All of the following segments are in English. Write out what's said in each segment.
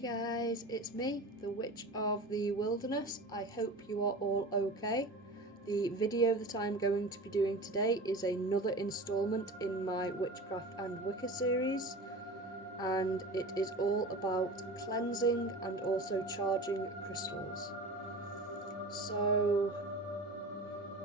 Hey guys, it's me, the Witch of the Wilderness. I hope you are all okay. The video that I'm going to be doing today is another installment in my Witchcraft and Wicca series, and it is all about cleansing and also charging crystals. So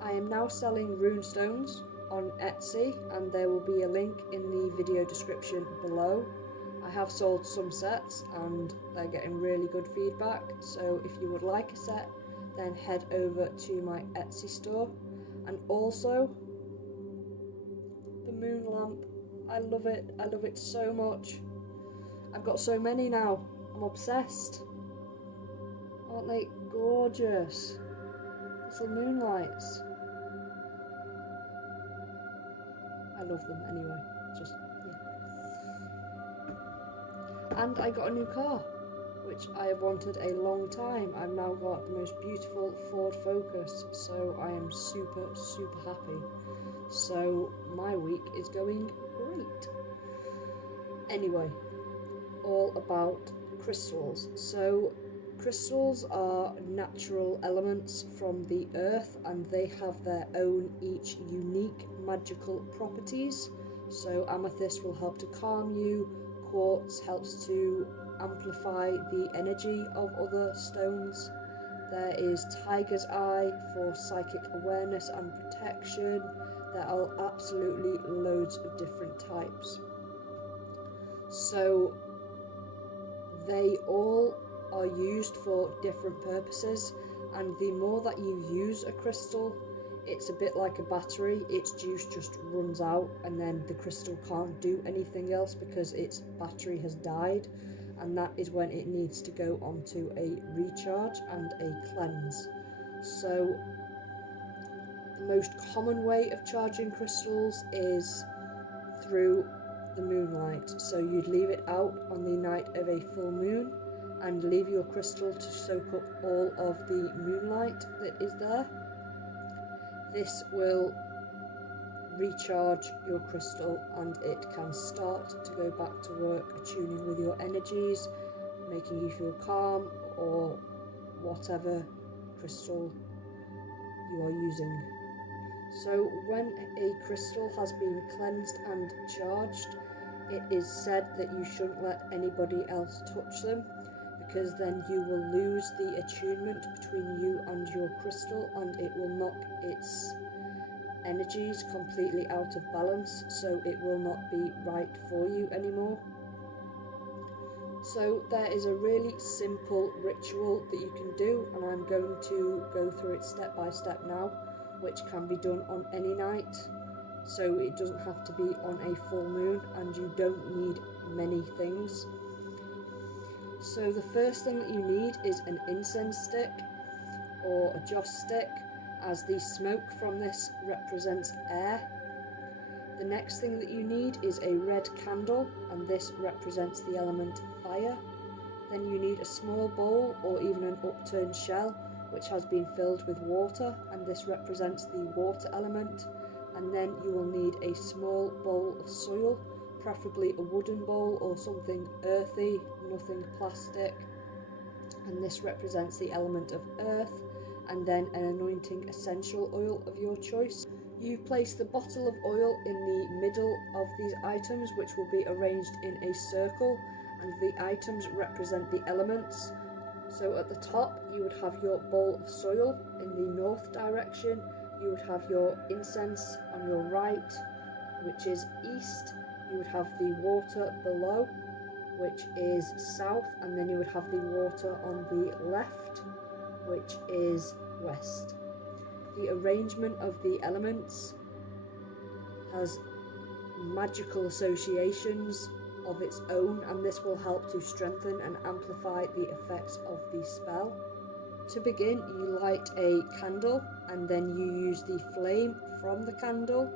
I am now selling rune stones on Etsy, and there will be a link in the video description below. I have sold some sets and they're getting really good feedback, so if you would like a set, then head over to my Etsy store. And also the moon lamp, I love it so much. I've got so many now, I'm obsessed. Aren't they gorgeous? Little moonlights. I love them anyway, just And I got a new car, which I have wanted a long time. I've now got the most beautiful Ford Focus, so I am super happy. So my week is going great. Anyway, all about crystals. So crystals are natural elements from the earth, and they have their own each unique magical properties. So amethyst will help to calm you. Quartz helps to amplify the energy of other stones. There is tiger's eye for psychic awareness and protection. There are absolutely loads of different types. So they all are used for different purposes, and the more that you use a crystal, it's a bit like a battery. Its juice just runs out, and then the crystal can't do anything else because its battery has died, and that is when it needs to go onto a recharge and a cleanse. So the most common way of charging crystals is through the moonlight. So you'd leave it out on the night of a full moon and leave your crystal to soak up all of the moonlight that is there. This will recharge your crystal, and it can start to go back to work, attuning with your energies, making you feel calm, or whatever crystal you are using. So when a crystal has been cleansed and charged, it is said that you shouldn't let anybody else touch them, because then you will lose the attunement between you and your crystal, and it will knock its energies completely out of balance, so it will not be right for you anymore. So there is a really simple ritual that you can do, and I'm going to go through it step by step now, which can be done on any night, so it doesn't have to be on a full moon, and you don't need many things. So the first thing that you need is an incense stick or a joss stick, as the smoke from this represents air. The next thing that you need is a red candle, and this represents the element fire. Then you need a small bowl or even an upturned shell which has been filled with water, and this represents the water element. And then you will need a small bowl of soil, preferably a wooden bowl or something earthy, nothing plastic, and this represents the element of earth. And then an anointing essential oil of your choice. You place the bottle of oil in the middle of these items, which will be arranged in a circle, and the items represent the elements. So at the top you would have your bowl of soil in the north direction, you would have your incense on your right, which is east, you would have the water below, which is south, and then you would have the water on the left, which is west. The arrangement of the elements has magical associations of its own, and this will help to strengthen and amplify the effects of the spell. To begin, you light a candle, and then you use the flame from the candle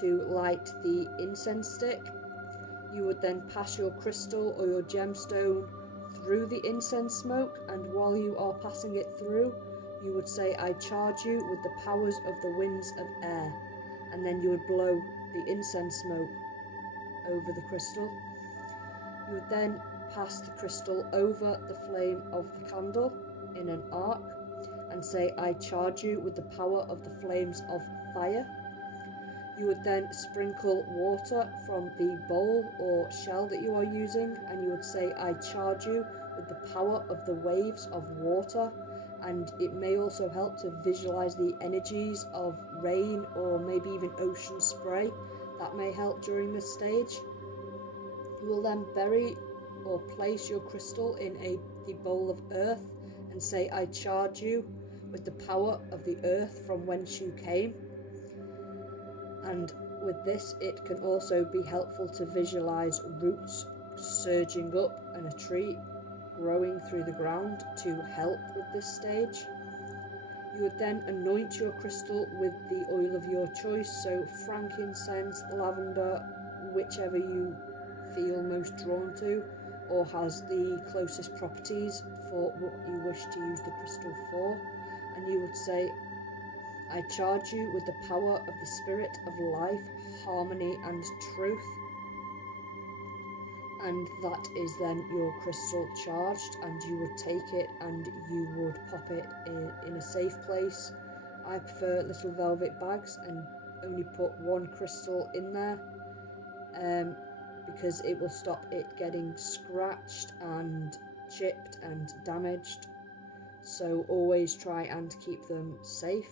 to light the incense stick. You would then pass your crystal or your gemstone through the incense smoke, and while you are passing it through, you would say, "I charge you with the powers of the winds of air," and then you would blow the incense smoke over the crystal. You would then pass the crystal over the flame of the candle in an arc and say, I charge you with the power of the flames of fire. You would then sprinkle water from the bowl or shell that you are using, and you would say, I charge you with the power of the waves of water. And it may also help to visualize the energies of rain or maybe even ocean spray. That may help during this stage. You will then bury or place your crystal in the bowl of earth and say, I charge you with the power of the earth from whence you came. And with this, it can also be helpful to visualize roots surging up and a tree growing through the ground to help with this stage. You would then anoint your crystal with the oil of your choice, so frankincense, lavender, whichever you feel most drawn to or has the closest properties for what you wish to use the crystal for. And you would say, I charge you with the power of the spirit of life, harmony and truth. And that is then your crystal charged, and you would take it and you would pop it in a safe place. I prefer little velvet bags and only put one crystal in there because it will stop it getting scratched and chipped and damaged. So always try and keep them safe.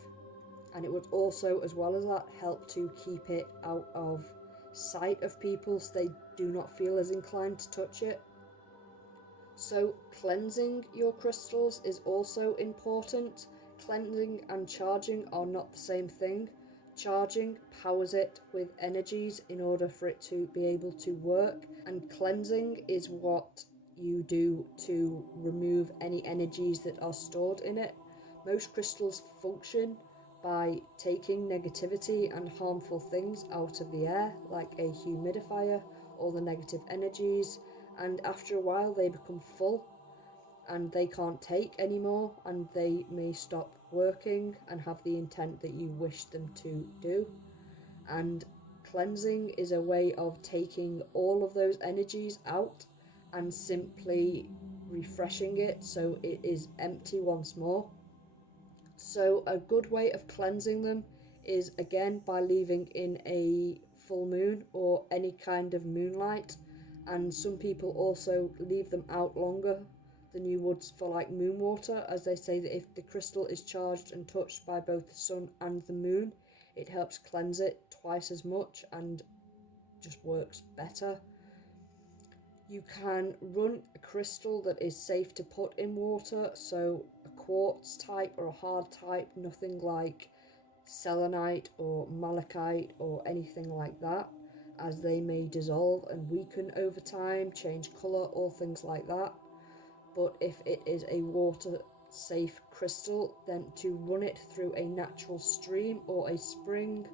And it would also, as well as that, help to keep it out of sight of people so they do not feel as inclined to touch it. So cleansing your crystals is also important. Cleansing and charging are not the same thing. Charging powers it with energies in order for it to be able to work, and cleansing is what you do to remove any energies that are stored in it. Most crystals function by taking negativity and harmful things out of the air, like a humidifier, all the negative energies, and after a while they become full and they can't take anymore, and they may stop working and have the intent that you wish them to do. And cleansing is a way of taking all of those energies out and simply refreshing it so it is empty once more. So a good way of cleansing them is again by leaving in a full moon or any kind of moonlight, and some people also leave them out longer than you would for like moon water, as they say that if the crystal is charged and touched by both the sun and the moon, it helps cleanse it twice as much and just works better. You can run a crystal that is safe to put in water, so a quartz type or a hard type, nothing like selenite or malachite or anything like that, as they may dissolve and weaken over time, change colour, all things like that. But if it is a water safe crystal, then to run it through a natural stream or a spring,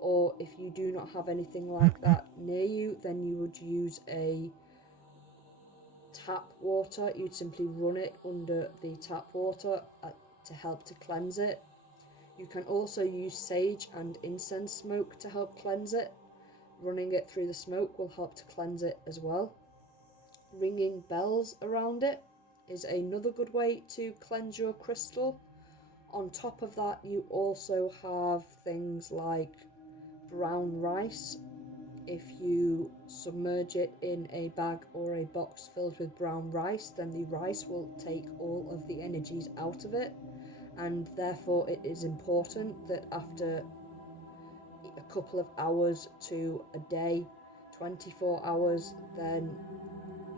or if you do not have anything like that near you, then you would use a tap water. You'd simply run it under the tap water to help to cleanse it. You can also use sage and incense smoke to help cleanse it. Running it through the smoke will help to cleanse it as well. Ringing bells around it is another good way to cleanse your crystal. On top of that, you also have things like brown rice. If you submerge it in a bag or a box filled with brown rice, then the rice will take all of the energies out of it, and therefore it is important that after a couple of hours to a day, 24 hours, then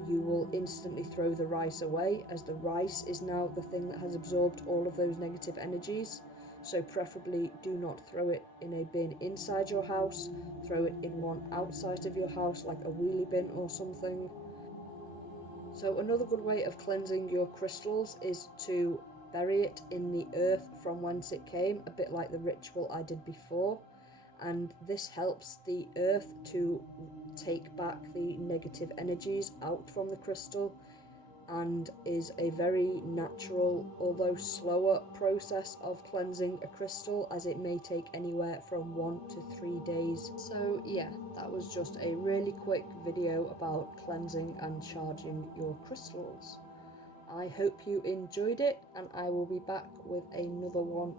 you will instantly throw the rice away, as the rice is now the thing that has absorbed all of those negative energies. So preferably do not throw it in a bin inside your house, throw it in one outside of your house, like a wheelie bin or something. So another good way of cleansing your crystals is to bury it in the earth from whence it came, a bit like the ritual I did before. And this helps the earth to take back the negative energies out from the crystal. and is a very natural, although slower, process of cleansing a crystal, as it may take anywhere from 1 to 3 days. So yeah, that was just a really quick video about cleansing and charging your crystals. I hope you enjoyed it, and I will be back with another one